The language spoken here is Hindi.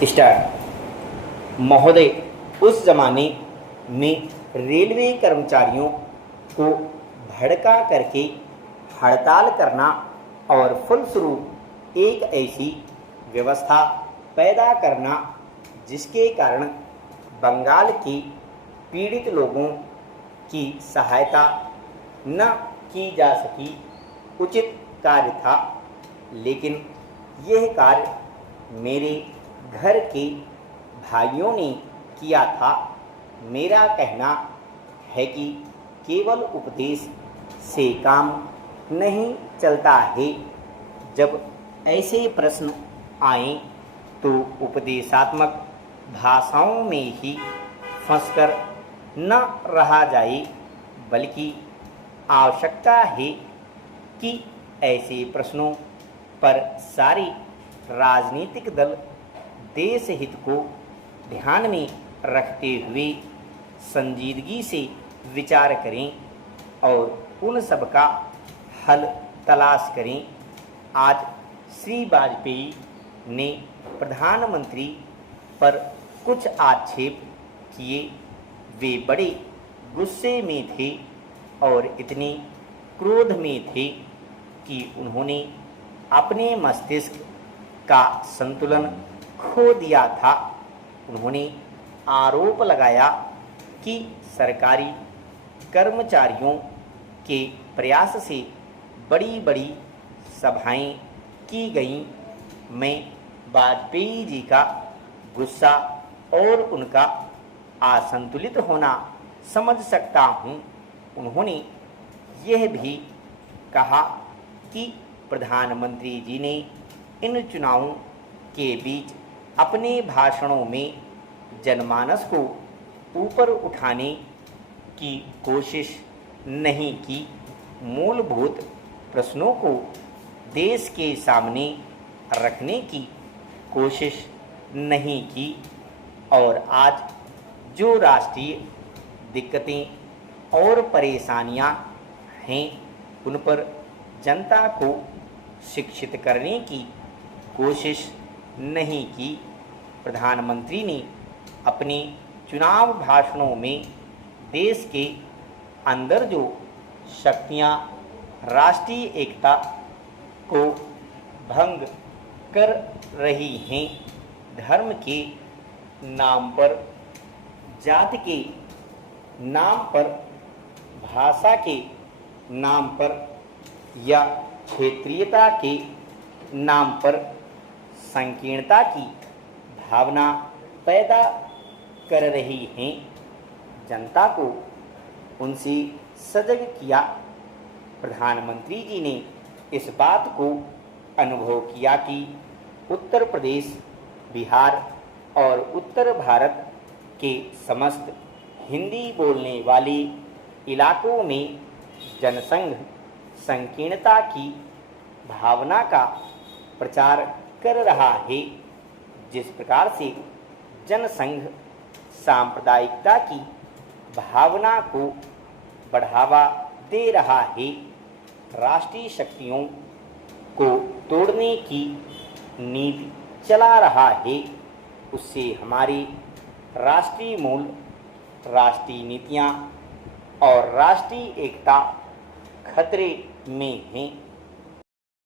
स्टार्ट। महोदय, उस जमाने में रेलवे कर्मचारियों को भड़का करके हड़ताल करना और फलस्वरूप एक ऐसी व्यवस्था पैदा करना जिसके कारण बंगाल के पीड़ित लोगों की सहायता न की जा सकी उचित कार्य था। लेकिन यह कार्य मेरे घर के भाइयों ने किया था। मेरा कहना है कि केवल उपदेश से काम नहीं चलता है। जब ऐसे प्रश्न आए तो उपदेशात्मक भाषाओं में ही फंसकर न रहा जाए, बल्कि आवश्यकता है कि ऐसे प्रश्नों पर सारे राजनीतिक दल देश हित को ध्यान में रखते हुए संजीदगी से विचार करें और उन सब का हल तलाश करें। आज श्री वाजपेयी ने प्रधानमंत्री पर कुछ आक्षेप किए। वे बड़े गुस्से में थे और इतने क्रोध में थे कि उन्होंने अपने मस्तिष्क का संतुलन खो दिया था। उन्होंने आरोप लगाया कि सरकारी कर्मचारियों के प्रयास से बड़ी बड़ी सभाएं की गईं। मैं वाजपेयी जी का गुस्सा और उनका असंतुलित होना समझ सकता हूँ। उन्होंने यह भी कहा कि प्रधानमंत्री जी ने इन चुनावों के बीच अपने भाषणों में जनमानस को ऊपर उठाने की कोशिश नहीं की, मूलभूत प्रश्नों को देश के सामने रखने की कोशिश नहीं की और आज जो राष्ट्रीय दिक्कतें और परेशानियां हैं उन पर जनता को शिक्षित करने की कोशिश नहीं की। प्रधानमंत्री ने अपने चुनाव भाषणों में देश के अंदर जो शक्तियां राष्ट्रीय एकता को भंग कर रही हैं, धर्म के नाम पर, जाति के नाम पर, भाषा के नाम पर या क्षेत्रीयता के नाम पर संकीर्णता की भावना पैदा कर रही हैं, जनता को उनसे सजग किया। प्रधानमंत्री जी ने इस बात को अनुभव किया कि उत्तर प्रदेश, बिहार और उत्तर भारत के समस्त हिंदी बोलने वाले इलाकों में जनसंघ संकीर्णता की भावना का प्रचार कर रहा है। जिस प्रकार से जनसंघ सांप्रदायिकता की भावना को बढ़ावा दे रहा है, राष्ट्रीय शक्तियों को तोड़ने की नीति चला रहा है, उससे हमारी राष्ट्रीय मूल, राष्ट्रीय नीतियाँ और राष्ट्रीय एकता खतरे में हैं।